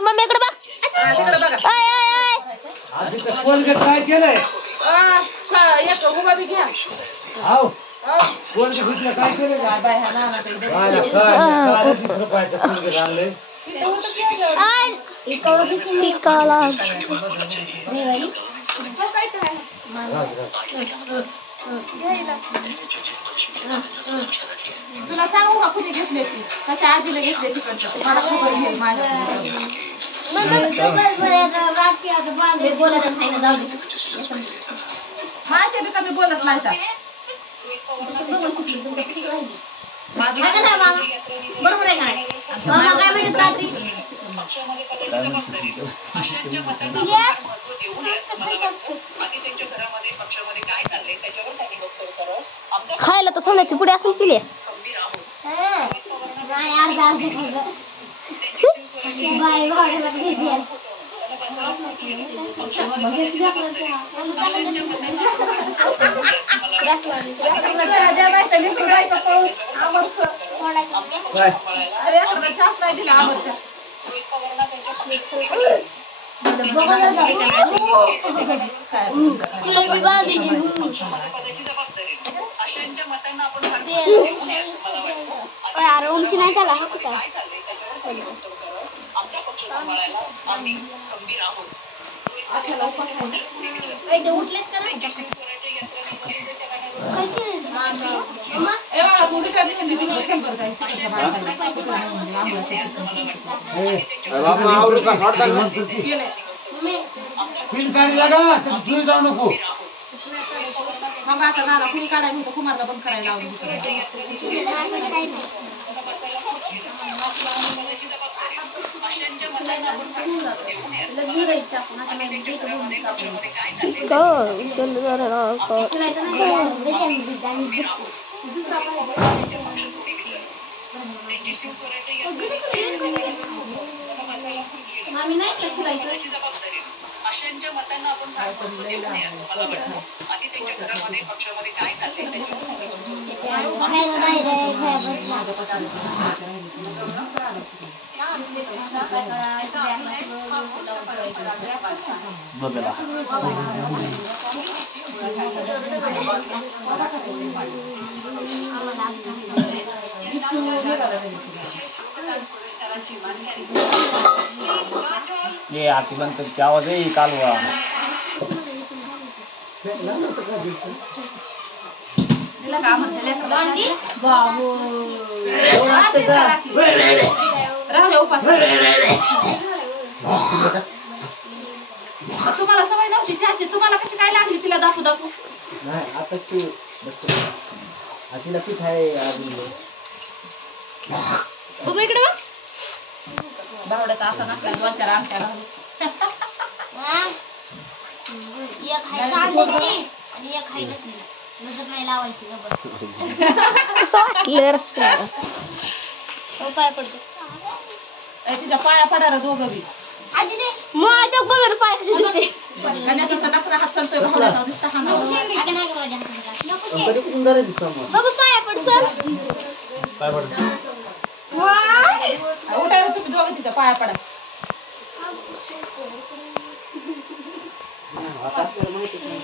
मम्मीकडे बघ. काय केलंय काय केलं तुला सांगू का कुणी घेतले ती त्याच्या आजीला घेतले तिकडचं मला खबर घेईल माझ्या माझ्या बी कमी बोलत नाही तर बरोबर आहे काय मामा काय म्हणत राहते खायला तर सोन्याची पुढे असेल केली उंची नाही त्याला उठलेत का जाऊ नको मग आता नाला कुणी काढायला होतं कुमारला बंद करायला लावून मामी नाही अशांच्या मतांना आपण मला वाटतं आधी त्यांच्या घरामध्ये पक्षामध्ये काय चाललंय ये आती बंद कर क्या आवाज है काल हुआ तुम्हाला सवय नव्हती चहाची तुम्हाला कशी काय लागली तिला दाखवू दाखवू नाही आता तू तिला पीठ आहे बघू इकडे बघ भावड्याचा असा नसला 2-4 आमट्या एक हाय कांद्याची आणि एक हाय नजर नाही लावायची कसं वाटलं पाय पडतो तिच्या पाया पडायला दोघं बी आजी दे माझ्या बघर पाय कसे दिसते आणि त्याचा नकरा हात चालतोय भावड्याचा दिसता हा कधी कुठून जरा दिसतो मग बघू पाया पडतो काय पडतं उठायला तुम्ही दोघं तिच्या पाया पडा आता आपल्याला माहितीच नाही